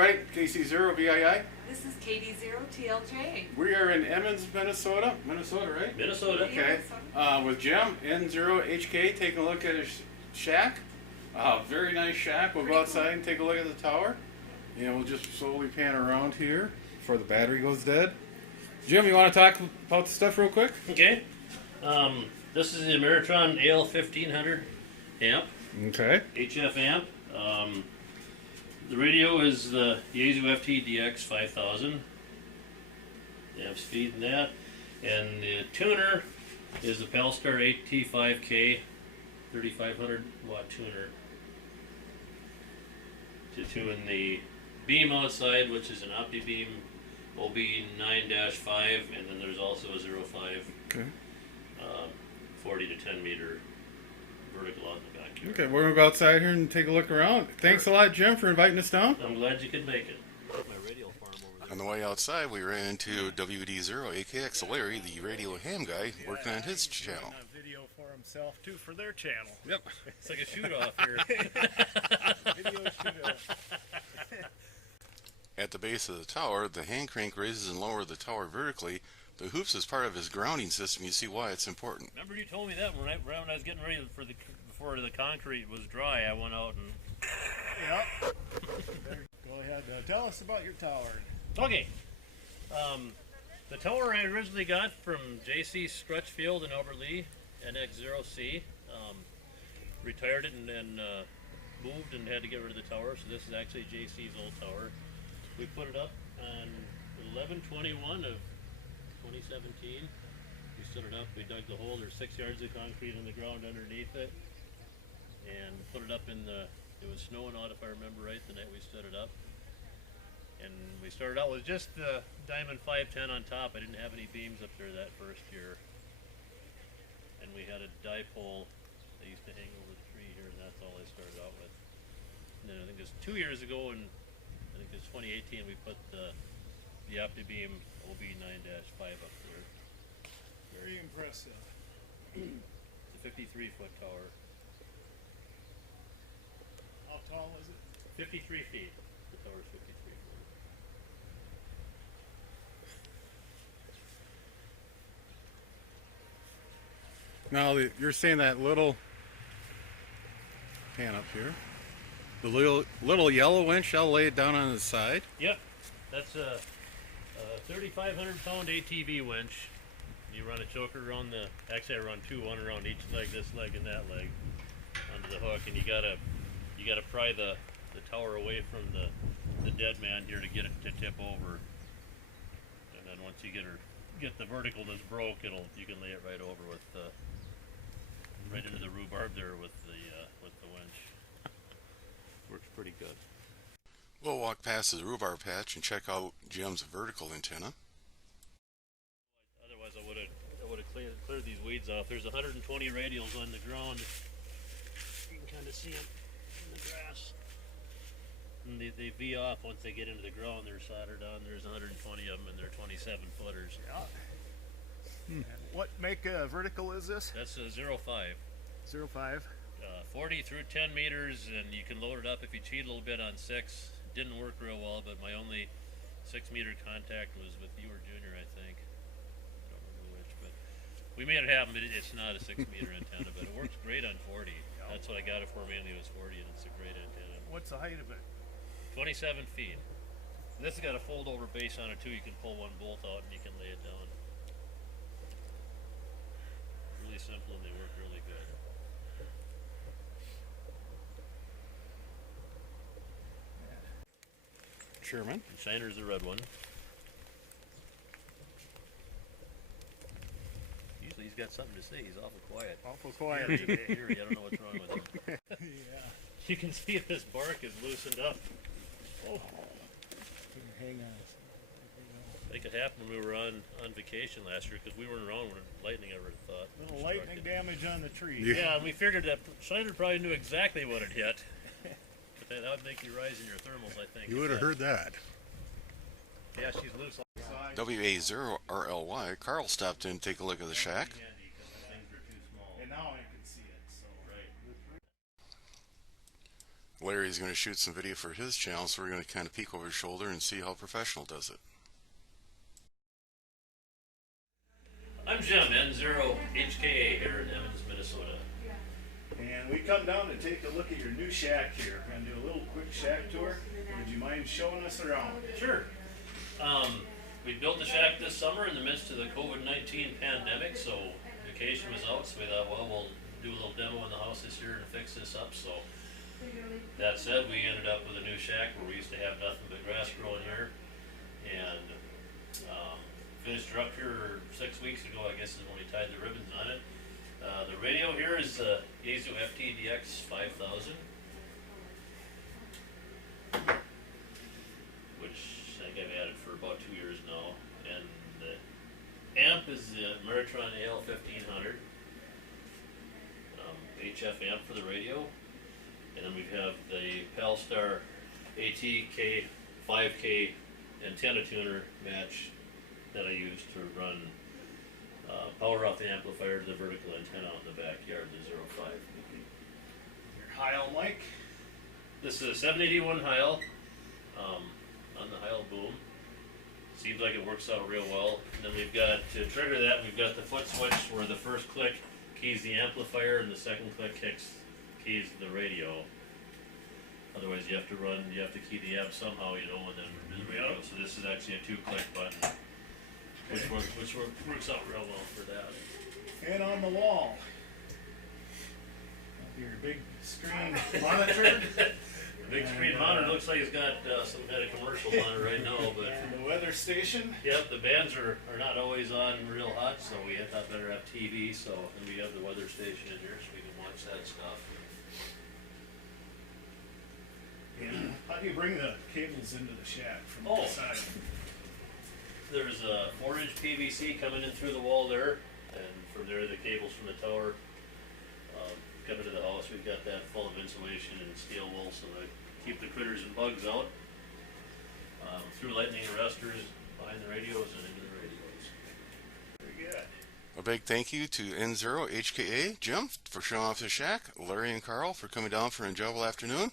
everybody. KC0VII. This is KD0TLJ. We are in Emmons, Minnesota. Minnesota, right? Minnesota. Okay. With Jim, N0HKA, taking a look at his shack. Very nice shack. We'll go outside and take a look at the tower. And we'll just slowly pan around here before the battery goes dead. Jim, you want to talk about the stuff real quick? Okay. This is the Ameritron AL1500 amp. Okay. HF amp. The radio is the Yaesu FT DX5000. Amps feeding that. And the tuner is the Pelstar 8T5K 3500 watt tuner to tune the beam outside, which is an OptiBeam OB9-5, and then there's also a 05 Okay. 40 to 10 meter vertical out in the backyard. Okay, we're going to go outside here and take a look around. Thanks a lot, Jim, for inviting us down. I'm glad you could make it. My radio farm over there. On the way outside, we ran into WD0HKA Larry, the radio ham guy, working on his channel. Video for himself too for their channel. Yep. It's like a shoot off here. Video shoot-off. At the base of the tower, the hand crank raises and lowers the tower vertically. The hoops is part of his grounding system. You see why it's important. Remember you told me that when I was getting ready for before the concrete was dry, I went out and... Yep. Go ahead. Tell us about your tower. Okay. The tower I originally got from JC Stretchfield in Albert Lee, NX0C. Retired it and moved and had to get rid of the tower, so this is actually JC's old tower. We put it up on 11/21 of 2017. We stood it up, we dug the hole, there's 6 yards of concrete on the ground underneath it, and put it up in the, it was snowing out if I remember right the night we stood it up. And we started out with just the Diamond 510 on top. I didn't have any beams up there that first year. And we had a dipole that used to hang over the tree here, and that's all I started out with. And then I think it was 2 years ago, and I think it was 2018, we put the OptiBeam OB9-5 up there. Very impressive. It's a 53-foot tower. How tall is it? 53 feet. The tower's 53 feet. Now, you're saying that little pan up here, the little yellow winch, I'll lay it down on the side. Yep, that's a 3,500 pound ATV winch. You run a choker around the, actually I run two, one around each leg, this leg and that leg, onto the hook, and you gotta pry the tower away from the dead man here to get it to tip over. And then once you get the verticalness broke, you can lay it right over with right into the rhubarb there with the winch. Works pretty good. We'll walk past the rhubarb patch and check out Jim's vertical antenna. Otherwise, I would have cleared these weeds off. There's 120 radials on the ground. You can kind of see them in the grass. And they V off once they get into the ground. They're soldered on. There's 120 of them, and they're 27 footers. Yeah. What make vertical is this? That's a 05. 05. 40 through 10 meters, and you can load it up if you cheat a little bit on 6. Didn't work real well, but my only 6 meter contact was with you or Junior, I think. I don't remember which, but we made it happen. But it's not a 6 meter antenna, but it works great on 40. That's what I got it for mainly, was 40, and it's a great antenna. What's the height of it? 27 feet. This has got a fold over base on it too. You can pull one bolt out and you can lay it down. Really simple, and they work really good. Sherman. And Shiner's the red one. Usually he's got something to say. He's awful quiet. Awful quiet today. I don't know what's wrong with him. Yeah. You can see this bark is loosened up. Oh. Hang on. I think it happened when we were on vacation last year, because we weren't around when lightning ever thought. Little lightning damage on the tree. Yeah, and we figured that Shiner probably knew exactly what it hit. But that would make you rise in your thermals, I think. You would have heard that. Yeah, she's loose. WA0RLY, Carl stopped in to take a look at the shack. And now I can see it. So. Right. Larry's going to shoot some video for his channel, so we're going to kind of peek over his shoulder and see how professional does it. I'm Jim, N0HKA here in Emmons, Minnesota. And we come down to take a look at your new shack here. We're going to do a little quick shack tour. Would you mind showing us around? Sure. We built the shack this summer in the midst of the COVID-19 pandemic, so vacation was out, so we thought, well, we'll do a little demo in the house this year and fix this up. So that said, we ended up with a new shack where we used to have nothing but grass growing here, and finished her up here 6 weeks ago, I guess is when we tied the ribbons on it. The radio here is the Yaesu FTDX 5000, which I think I've added for about 2 years now, and the amp is the Meritron AL 1500 HF amp for the radio, and then we have the Palstar ATK 5K antenna tuner match that I use to run power off the amplifier to the vertical antenna out in the backyard, the 05. Your Heil mic. This is a 781 Heil on the Heil boom. Seems like it works out real well. And then we've got, to trigger that, we've got the foot switch where the first click keys the amplifier and the second click keys the radio. Otherwise you have to key the amp somehow, you know, and then do the radio. So this is actually a 2-click button, which works out real well for that. And on the wall, your big screen monitor. Big screen monitor looks like it's got some kind of commercial on it right now, but And the weather station. yep, the bands are not always on real hot, so we thought better have TV. So and we have the weather station in here, so we can watch that stuff. And how do you bring the cables into the shack from the side? There's a 4-inch PVC coming in through the wall there, and from there the cables from the tower come into the house. We've got that full of insulation and steel wool so to keep the critters and bugs out. Through lightning arresters behind the radios and into the radios. Very good. A big thank you to N0HKA, Jim, for showing off his shack, Larry and Carl for coming down for an enjoyable afternoon.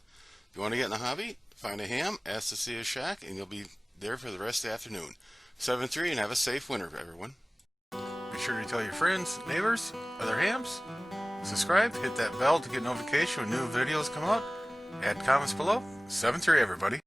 If you want to get in the hobby, find a ham, ask to see his shack, and you'll be there for the rest of the afternoon. 7-3 and have a safe winter, everyone. Be sure to tell your friends, neighbors, other hams. Subscribe, hit that bell to get notification when new videos come out. Add comments below. 7-3, everybody.